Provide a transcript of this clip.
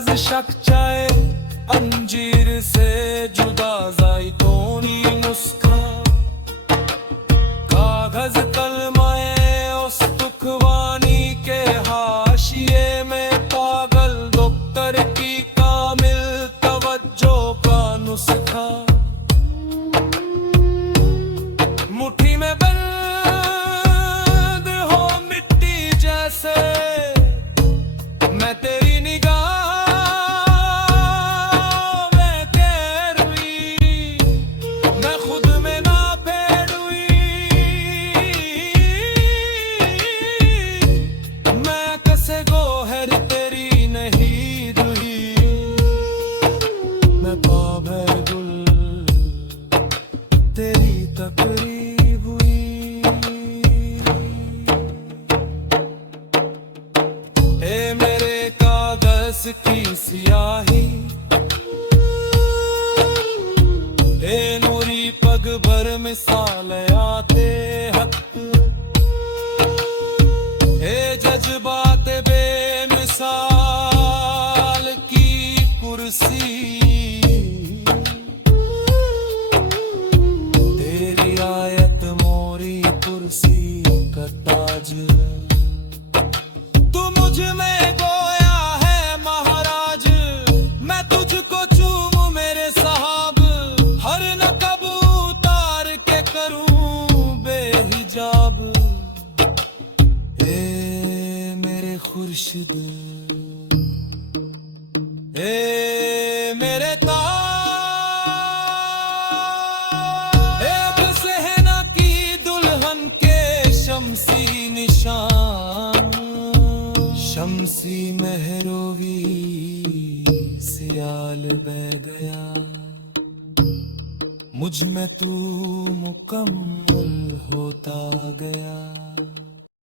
कागज शक्चाए अंजीर से जुदा ज़ायतूनी नुस्खा कागज कलमाए उस दुखवानी के हाशिए में पागल डॉक्टर की कामिल तवज्जो का नुस्खा मुट्ठी में बंद हो मिट्टी जैसे मैं तेरी निगाह में कैद हुई मैं खुद में ना फेड हुई मैं कसे गोहर तेरी नहीं रुई मैं पाब है गुल तेरी तकरीब हुई ए मेरे कागज की सियाही ए नूरी पग भर मिसाल आते हक ए जज्बात बेमिसाल की कुर्सी तेरी आयत मोरी कुर्सी का ताज तू मुझ में गोया है महाराज मैं तुझको चूमूं मेरे साहब हर नकब उतार के करूं बेहिजाब ए मेरे खुर्शिद ए मेरे ताज ए बसहना की दुल्हन के शमसी निशान शमसी मेहरोवी सियाल बह गया मुझ में तू मुकम्मल होता गया।